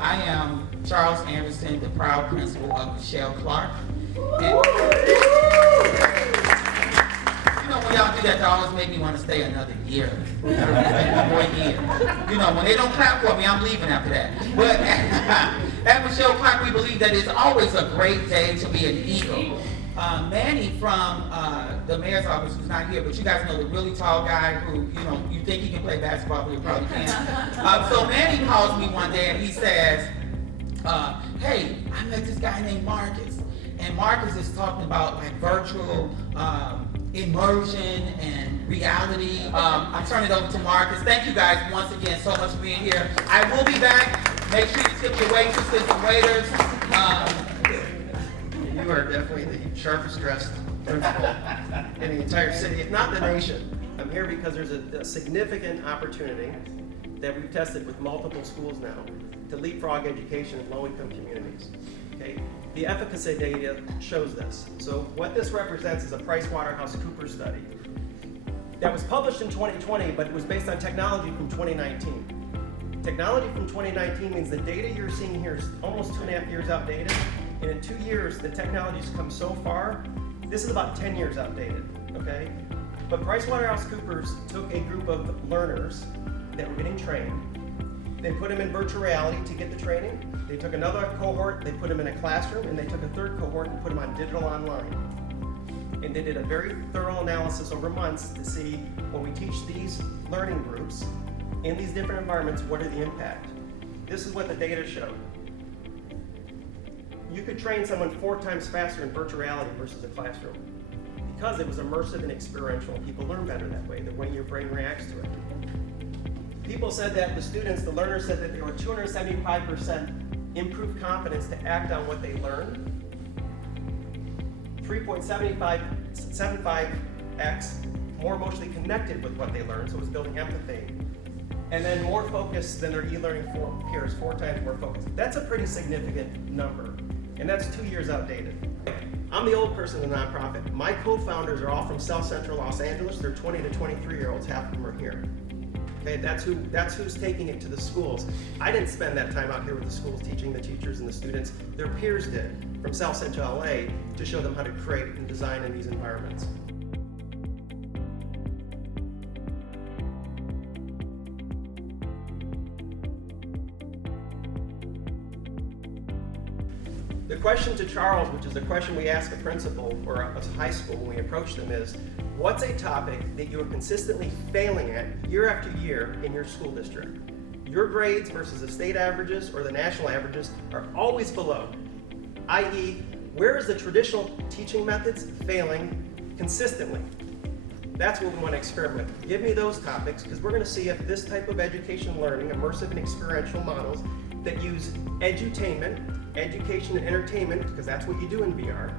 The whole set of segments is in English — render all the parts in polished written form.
I am Charles Anderson, the proud principal of Michelle Clark. And, when y'all do that, they always make me want to stay another year. One more year. When they don't clap for me, I'm leaving after that. But at Michelle Clark, we believe that it's always a great day to be an Eagle. Manny from the mayor's office, who's not here, but you guys know the really tall guy who, you think he can play basketball, but he probably can't. So Manny calls me one day and he says, hey, I met this guy named Marcus. And Marcus is talking about like virtual immersion and reality. I turn it over to Marcus. Thank you guys once again so much for being here. I will be back. Make sure you tip your waitresses and waiters. You are definitely the sharpest dressed principal in the entire city, if not the nation. I'm here because there's a significant opportunity that we've tested with multiple schools now to leapfrog education in low-income communities. Okay? The efficacy data shows this. So what this represents is a PricewaterhouseCoopers study that was published in 2020, but it was based on technology from 2019. Technology from 2019 means the data you're seeing here is almost 2.5 years outdated. And in 2 years, the technology's come so far, this is about 10 years outdated, okay? But PricewaterhouseCoopers took a group of learners that were getting trained. They put them in virtual reality to get the training. They took another cohort, they put them in a classroom, and they took a third cohort and put them on digital online. And they did a very thorough analysis over months to see when we teach these learning groups in these different environments, what are the impact? This is what the data showed. You could train someone 4 times faster in virtual reality versus a classroom because it was immersive and experiential. People learn better that way, the way your brain reacts to it. People said that, the learners said that they were 275% improved confidence to act on what they learned, 3.75x more emotionally connected with what they learned, so it was building empathy, and then more focused than their e-learning peers, 4 times more focused. That's a pretty significant number. And that's 2 years outdated. I'm the old person in the nonprofit. My co-founders are all from South Central Los Angeles. They're 20 to 23-year-olds, half of them are here. Okay, that's who's taking it to the schools. I didn't spend that time out here with the schools teaching the teachers and the students. Their peers did from South Central LA to show them how to create and design in these environments. The question to Charles, which is the question we ask a principal or a high school when we approach them, is what's a topic that you are consistently failing at year after year in your school district? Your grades versus the state averages or the national averages are always below, i.e., where is the traditional teaching methods failing consistently? That's what we want to experiment with. Give me those topics, because we're going to see if this type of education learning, immersive and experiential models that use edutainment, education and entertainment, because that's what you do in VR,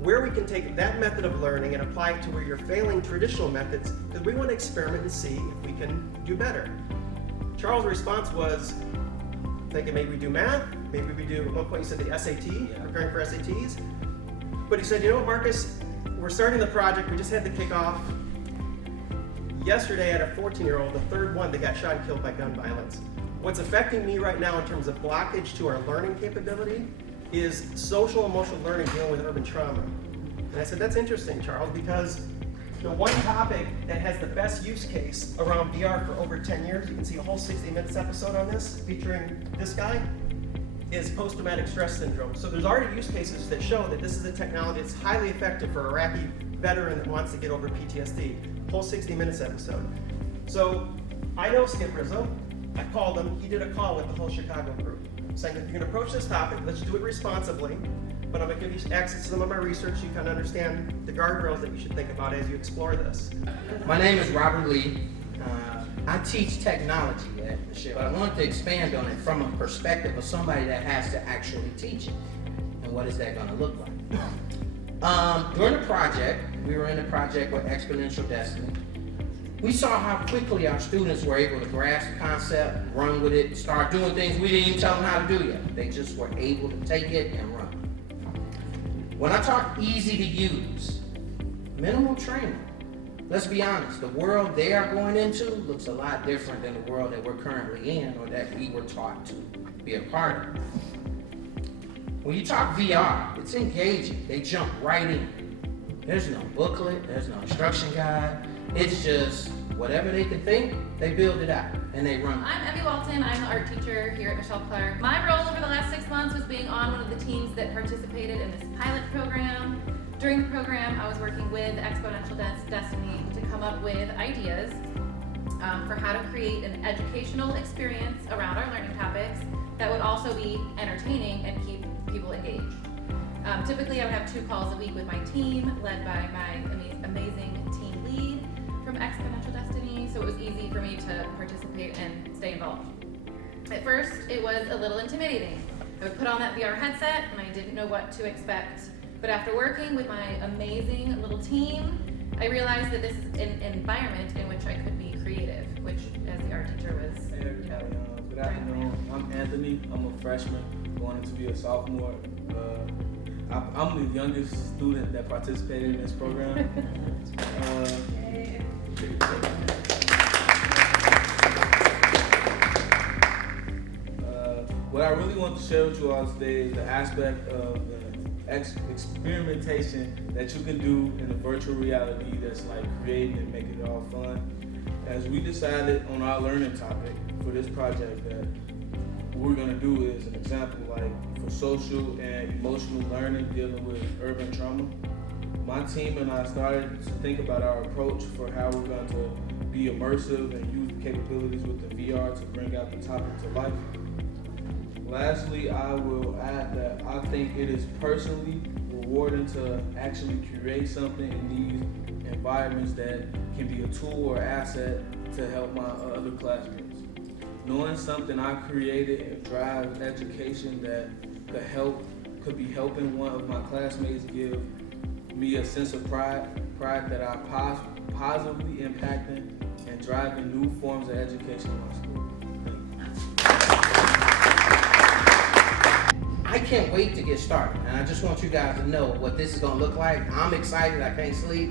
where we can take that method of learning and apply it to where you're failing traditional methods, because we want to experiment and see if we can do better. Charles' response was thinking maybe we do math, maybe we do, at one point you said the SAT, preparing for SATs, but he said, you know what, Marcus, we're starting the project, we just had the kickoff. Yesterday I had a 14-year-old, the third one that got shot and killed by gun violence. What's affecting me right now in terms of blockage to our learning capability is social emotional learning dealing with urban trauma. And I said, that's interesting, Charles, because the one topic that has the best use case around VR for over 10 years, you can see a whole 60 Minutes episode on this featuring this guy, is post-traumatic stress syndrome. So there's already use cases that show that this is a technology that's highly effective for an Iraqi veteran that wants to get over PTSD. Whole 60 Minutes episode. So I know Skip Rizzo. I called him, he did a call with the whole Chicago group, saying if you're going to approach this topic, let's do it responsibly, but I'm going to give you access to some of my research so you kind of understand the guardrails that you should think about as you explore this. My name is Robert Lee. I teach technology at Michelle, but I wanted to expand on it from a perspective of somebody that has to actually teach it. And what is that going to look like? During the project, we were in a project with Exponential Destiny. We saw how quickly our students were able to grasp the concept, run with it, start doing things we didn't even tell them how to do yet. They just were able to take it and run. When I talk easy to use, minimal training, let's be honest, the world they are going into looks a lot different than the world that we're currently in or that we were taught to be a part of. When you talk VR, it's engaging. They jump right in. There's no booklet, there's no instruction guide. It's just whatever they can think, they build it out and they run. I'm Emmy Walton. I'm the art teacher here at Michelle Clark. My role over the last 6 months was being on one of the teams that participated in this pilot program. During the program, I was working with Exponential Destiny to come up with ideas for how to create an educational experience around our learning topics that would also be entertaining and keep people engaged. Typically, I would have 2 calls a week with my team, led by my amazing team lead from Exponential Destiny, so it was easy for me to participate and stay involved. At first, it was a little intimidating. I would put on that VR headset and I didn't know what to expect. But after working with my amazing little team, I realized that this is an environment in which I could be creative, which, as the art teacher, was, Hey everybody, good afternoon. I'm Anthony. I'm a freshman going to be a sophomore. I'm the youngest student that participated in this program. What I really want to share with you all today is the aspect of the experimentation that you can do in the virtual reality that's like creating and making it all fun. As we decided on our learning topic for this project that what we're gonna do is an example like for social and emotional learning dealing with urban trauma. My team and I started to think about our approach for how we're going to be immersive and use the capabilities with the VR to bring out the topic to life. Lastly, I will add that I think it is personally rewarding to actually create something in these environments that can be a tool or asset to help my other classmates. Knowing something I created and drive education that could be helping one of my classmates give me a sense of pride that I positively impacting and driving new forms of education in my school. I can't wait to get started, and I just want you guys to know what this is gonna look like. I'm excited, I can't sleep.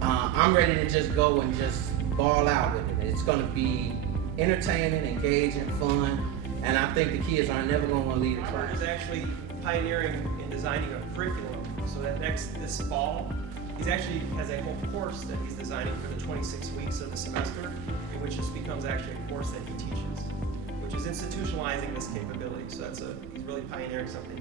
I'm ready to just go and just ball out with it. It's gonna be entertaining, engaging, fun, and I think the kids are never gonna wanna leave the Robert class. is actually pioneering in designing a curriculum, so that this fall, he actually has a whole course that he's designing for the 26 weeks of the semester, in which this becomes actually a course that he teaches, which is institutionalizing this capability. So he's really pioneering something